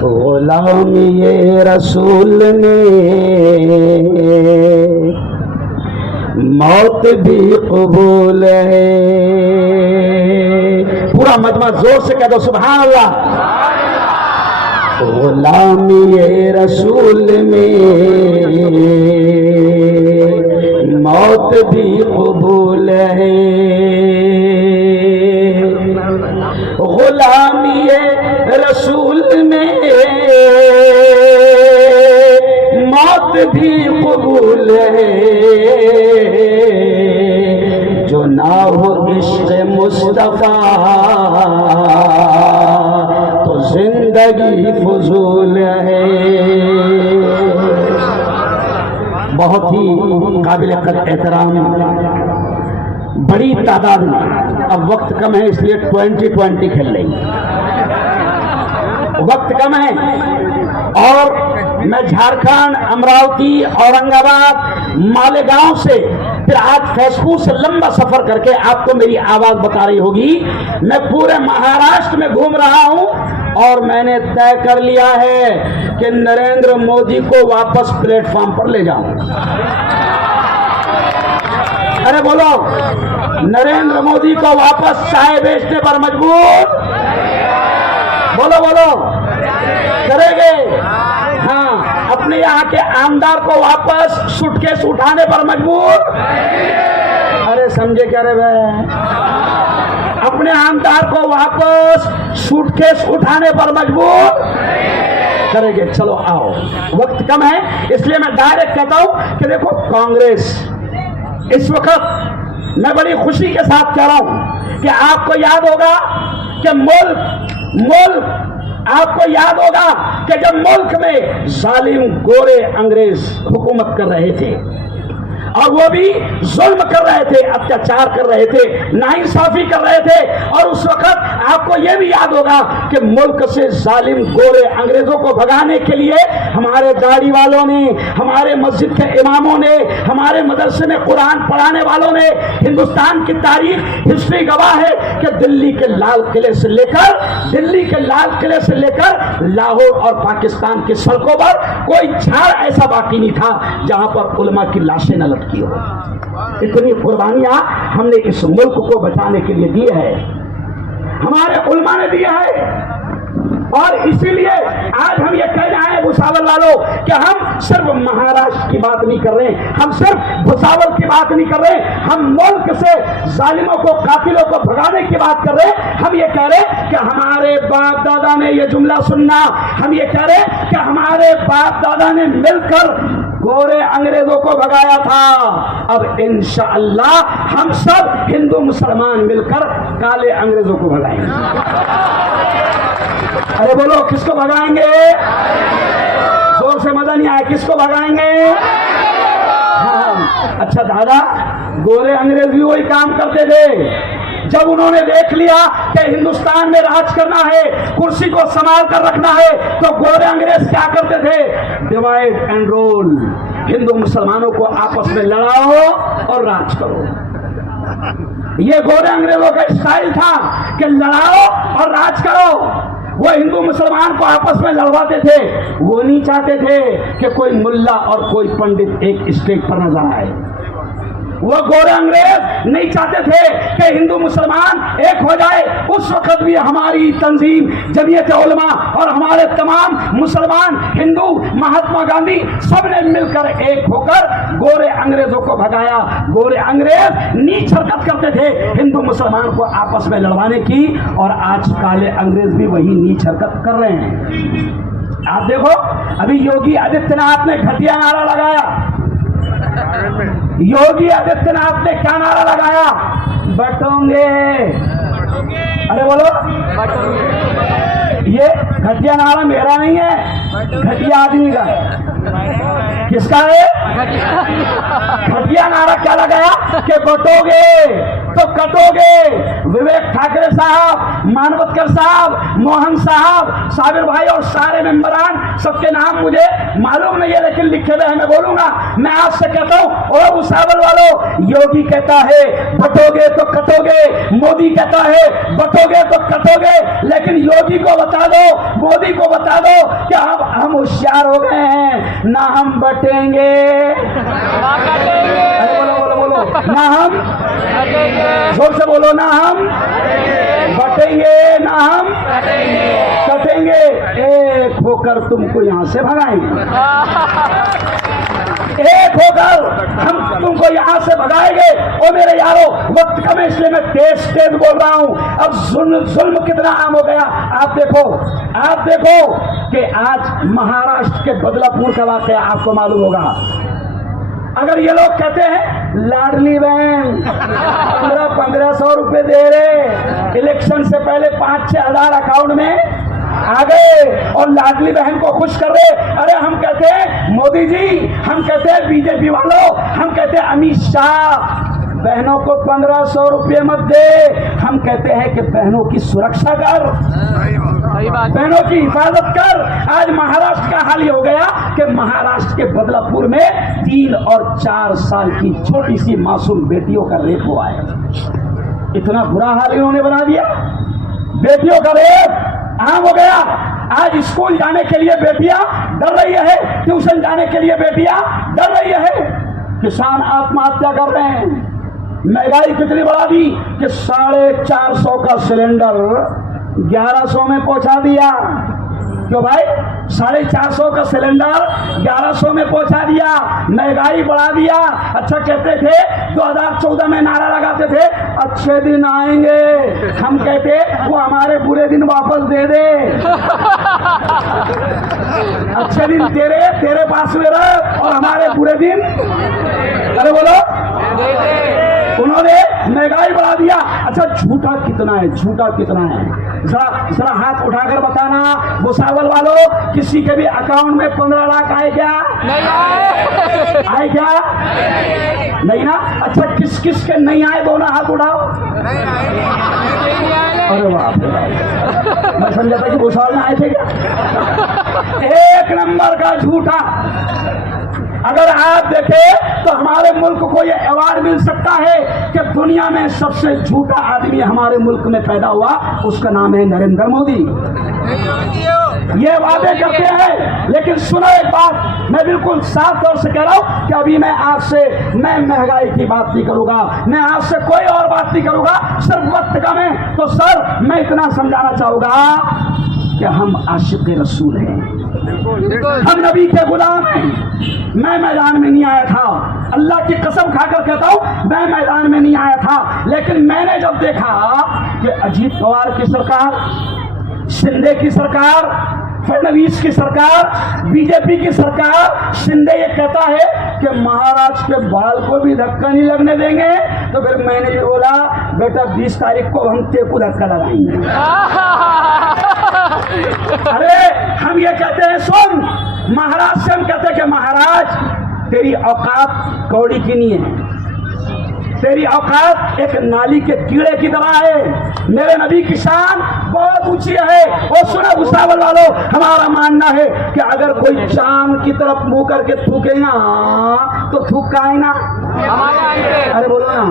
गुलामी ये रसूल ने मौत भी कबूल है। पूरा मजमा जोर से कह दो सुभान अल्लाह। गुलामी ये रसूल में मौत भी कबूल है। गुलामी ये रसूल में मौत भी कबूल है। जो ना हो इश्क़ मुस्तफ़ा तो जिंदगी फजूल है। बहुत ही काबिल एहतराम बड़ी तादाद में, अब वक्त कम है इसलिए 20-20 खेल लेंगे, वक्त कम है। और मैं झारखंड, अमरावती, औरंगाबाद, मालेगांव से फिर आज फैसपुर से लंबा सफर करके आपको मेरी आवाज बता रही होगी। मैं पूरे महाराष्ट्र में घूम रहा हूं और मैंने तय कर लिया है कि नरेंद्र मोदी को वापस प्लेटफॉर्म पर ले जाऊं। अरे बोलो, नरेंद्र मोदी को वापस चाय बेचने पर मजबूर? बोलो बोलो, करेंगे? हाँ, अपने यहाँ के आमदार को वापस सूटकेस उठाने पर मजबूर? अरे समझे क्या रे भाई? अपने आमदार को वापस सूटकेस उठाने पर मजबूर करेंगे। चलो आओ, वक्त कम है इसलिए मैं डायरेक्ट कहता हूं कि देखो, कांग्रेस इस वक्त मैं बड़ी खुशी के साथ कह रहा हूं कि आपको याद होगा कि मुल्क आपको याद होगा कि जब मुल्क में जालिम गोरे अंग्रेज हुकूमत कर रहे थे और वो भी जुल्म कर रहे थे, अत्याचार कर रहे थे, नाइंसाफी कर रहे थे। और उस वक्त आपको ये भी याद होगा कि मुल्क से जालिम गोरे अंग्रेजों को भगाने के लिए हमारे दाढ़ी वालों ने, हमारे मस्जिद के इमामों ने, हमारे मदरसे में कुरान पढ़ाने वालों ने, हिंदुस्तान की तारीख, हिस्ट्री गवाह है कि दिल्ली के लाल किले से लेकर लाहौर और पाकिस्तान की सड़कों पर कोई झाड़ ऐसा बाकी नहीं था जहां पर उलमा की लाशें न लटकी हो। इतनी कुर्बानियां हमने इस मुल्क को बचाने के लिए दी है, हमारे उलमा ने दिया है। और इसीलिए आज हम ये कह रहे हैं भुसावल वालों कि हम सिर्फ महाराष्ट्र की बात नहीं कर रहे, हम सिर्फ भुसावल की बात नहीं कर रहे, हम मुल्क से जालिमों को, कातिलों को भगाने की बात कर रहे। हम ये कह रहे कि हमारे बाप दादा ने, ये जुमला सुनना, हम ये कह रहे कि हमारे बाप दादा ने मिलकर गोरे अंग्रेजों को भगाया था। अब इंशाअल्लाह हम सब हिंदू मुसलमान मिलकर काले अंग्रेजों को भगाएंगे। अरे बोलो, किसको भगाएंगे? जोर से मजा नहीं आया, किसको भगाएंगे? हाँ, अच्छा दादा, गोरे अंग्रेज भी वही काम करते थे। जब उन्होंने देख लिया कि हिंदुस्तान में राज करना है, कुर्सी को संभाल कर रखना है, तो गोरे अंग्रेज क्या करते थे? डिवाइड एंड रूल, हिंदू मुसलमानों को आपस में लड़ाओ और राज करो। ये गोरे अंग्रेजों का स्टाइल था कि लड़ाओ और राज करो। वो हिंदू मुसलमान को आपस में लड़वाते थे। वो नहीं चाहते थे कि कोई मुल्ला और कोई पंडित एक स्टेज पर नजर आए। वो गोरे अंग्रेज नहीं चाहते थे कि हिंदू मुसलमान एक हो जाए। उस वक्त भी हमारी तंजीम जमीयत उलमा और हमारे तमाम मुसलमान, हिंदू, महात्मा गांधी सबने मिलकर एक होकर गोरे अंग्रेजों को भगाया। गोरे अंग्रेज नीच हरकत करते थे हिंदू मुसलमान को आपस में लड़वाने की, और आज काले अंग्रेज भी वही नीच हरकत कर रहे हैं। आप देखो, अभी योगी आदित्यनाथ ने घटिया नारा लगाया। योगी आदित्यनाथ ने क्या नारा लगाया? बटोंगे। अरे बोलो, ये घटिया नारा मेरा नहीं है, घटिया आदमी का है। किसका है? घटिया नारा क्या लगाया कि बटोगे। तो कटोगे। विवेक ठाकरे साहब, मानवतकर साहब, मोहन साहब, साबिर भाई और सारे मेंबरान, सबके नाम मुझे मालूम नहीं है, लेकिन लिखे हुए हैं, मैं बोलूंगा। मैं आपसे कहता हूं, और भुसावल वालों, योगी कहता है बटोगे तो कटोगे, मोदी कहता है बटोगे तो कटोगे, लेकिन योगी को बता दो, मोदी को बता दो कि अब हम होशियार हो गए हैं, ना हम बटेंगे। अरे बोलो बोलो बोलो, ना हम, जोर से बोलो, ना हम बटेंगे, ना हम कटेंगे। एक होकर तुमको यहां से भगाएंगे, एक होकर हम तुमको यहां से भगाएंगे। और मेरे यारों, वक्त कम है इसलिए मैं तेज तेज बोल रहा हूं। अब जुल्म कितना आम हो गया। आप देखो कि आज महाराष्ट्र के बदलापुर का वाकया आपको मालूम होगा। अगर ये लोग कहते हैं लाडली बहन 1500 रुपए दे रहे, इलेक्शन से पहले 5-6 हजार अकाउंट में आ गए और लाडली बहन को खुश कर रहे। अरे हम कहते हैं मोदी जी, हम कहते हैं बीजेपी वालों, हम कहते हैं अमित शाह, बहनों को 1500 रुपये मत दे। हम कहते हैं कि बहनों की सुरक्षा कर, बहनों की हिफाजत कर। आज महाराष्ट्र का हाल ये हो गया कि महाराष्ट्र के बदलापुर में 3 और 4 साल की छोटी सी मासूम बेटियों का रेप हुआ है। इतना बुरा हाल इन्होंने बना दिया, बेटियों का रेप आम हो गया। आज स्कूल जाने के लिए बेटियां डर रही है, ट्यूशन जाने के लिए बेटियां डर रही है। किसान आत्महत्या कर रहे हैं। महंगाई कितनी बढ़ा दी कि 450 का सिलेंडर 1100 में पहुंचा दिया। क्यों भाई? 450 का सिलेंडर 1100 में पहुंचा दिया, महंगाई बढ़ा दिया। अच्छा कहते थे 2014 में नारा लगाते थे अच्छे दिन आएंगे, हम कहते वो हमारे बुरे दिन वापस दे दे। अच्छे दिन तेरे पास में रह और हमारे बुरे दिन, अरे बोलो, उन्होंने महंगाई बढ़ा दिया। अच्छा झूठा कितना है, झूठा कितना है, जरा हाथ उठाकर बताना भुसावल वालों, किसी के भी अकाउंट में 15 लाख आए क्या? नहीं आए क्या? नहीं ना। अच्छा किस किस के नहीं आए, दोनों हाथ उठाओ। अरे वाह, मैं समझा था कि भुसावल में आए थे क्या? एक नंबर का झूठा। अगर आप देखें तो हमारे मुल्क को यह अवार्ड मिल सकता है कि दुनिया में सबसे झूठा आदमी हमारे मुल्क में पैदा हुआ, उसका नाम है नरेंद्र मोदी। ये वादे करते हैं, लेकिन सुनो एक बात, मैं बिल्कुल साफ तौर से कह रहा हूं कि अभी मैं महंगाई की बात नहीं करूंगा, मैं आपसे कोई और बात नहीं करूंगा, सिर्फ वक्त कम है। तो सर मैं इतना समझाना चाहूंगा कि हम आशिक रसूल हैं, हम नबी के गुलाम हैं। मैं मैदान में नहीं आया था, अल्लाह की कसम खाकर कहता हूं, मैं मैदान में नहीं आया था, लेकिन मैंने जब देखा कि अजीत पवार की सरकार, शिंदे की सरकार, फडणवीस की सरकार, बीजेपी की सरकार, शिंदे ये कहता है कि महाराज के बाल को भी धक्का नहीं लगने देंगे, तो फिर मैंने भी बोला बेटा 20 तारीख को हम तेरे धक्का लगाएंगे। अरे हम ये कहते हैं, सुन, महाराज से हम कहते हैं कि महाराज तेरी औकात कौड़ी की नहीं है, तेरी औकात एक नाली के कीड़े की तरह है। मेरे नबी की शान बहुत ऊंची है। और सुना भुसावल वालों, हमारा मानना है कि अगर कोई चांद की तरफ मुंह करके थूकेगा तो थूक का आएगा, अरे बोलो ना।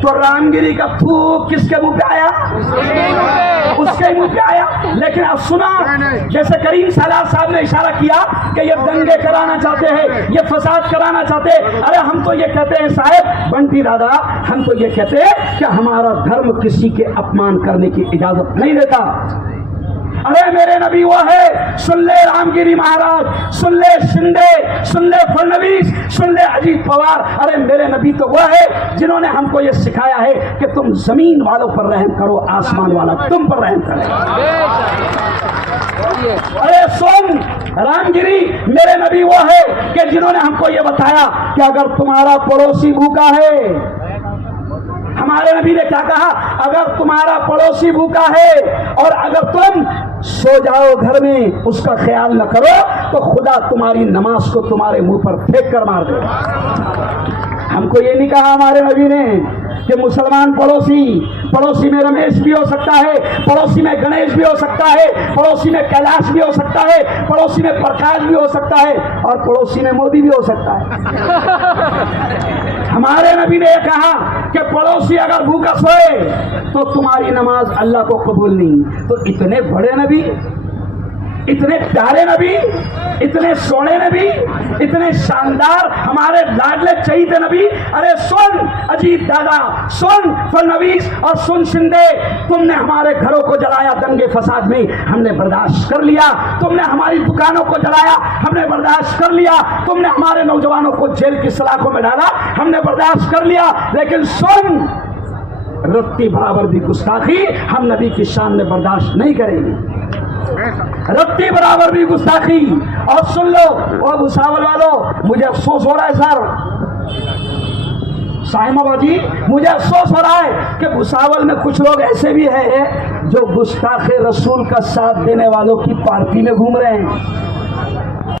तो रामगिरी का थूक किसके मुंह पे आया? उसके मुंह पे आया। लेकिन अब सुना, जैसे करीम सलाह साहब ने इशारा किया कि ये दंगे कराना चाहते हैं, ये फसाद कराना चाहते हैं। अरे हम तो ये कहते हैं साहब बंटी दादा, हम तो ये कहते हैं कि हमारा धर्म किसी के अपमान करने की इजाजत नहीं देता। अरे मेरे नबी वो है, सुन ले रामगिरी महाराज, सुन ले शिंदे, सुन ले फडणवीस, सुन ले अजीत पवार। अरे मेरे नबी तो वो है जिन्होंने हमको ये सिखाया है कि तुम जमीन वालों पर रहम करो, आसमान वाला तुम पर रहम करे। अरे सुन रामगिरी, मेरे नबी वो है कि जिन्होंने हमको ये बताया कि अगर तुम्हारा पड़ोसी भूखा है, हमारे नबी ने क्या कहा? अगर तुम्हारा पड़ोसी भूखा है और अगर तुम सो जाओ घर में, उसका ख्याल न करो, तो खुदा तुम्हारी नमाज को तुम्हारे मुंह पर फेंक कर मार दे। हमको ये नहीं कहा हमारे नबी ने कि मुसलमान पड़ोसी में रमेश भी हो सकता है, पड़ोसी में गणेश भी हो सकता है, पड़ोसी में कैलाश भी हो सकता है, पड़ोसी में प्रकाश भी हो सकता है और पड़ोसी में मोदी भी हो सकता है। हमारे नबी ने कहा कि पड़ोसी अगर भूखा सोए तो तुम्हारी नमाज अल्लाह को कबूल नहीं। तो इतने बड़े नबी, इतने प्यारे नबी, इतने सोने नबी, इतने शानदार हमारे लाडले चहीते नबी। अरे सुन अजीत दादा, सुन फडणवीस और सुन शिंदे, तुमने हमारे घरों को जलाया दंगे फसाद में, हमने बर्दाश्त कर लिया। तुमने हमारी दुकानों को जलाया, हमने बर्दाश्त कर लिया। तुमने हमारे नौजवानों को जेल की सलाखों में डाला, हमने बर्दाश्त कर लिया। लेकिन सुन, रत्ती बराबर भी गुस्ताखी हम नबी की शान में बर्दाश्त नहीं करेंगे। रत्ती बराबर भी गुस्ताखी। और सुन लो और भुसावल वालों, मुझे अफसोस हो रहा है सर, साहिमाबाद जी, मुझे अफसोस हो रहा है कि भुसावल में कुछ लोग ऐसे भी हैं जो गुस्ताखे रसूल का साथ देने वालों की पार्टी में घूम रहे हैं।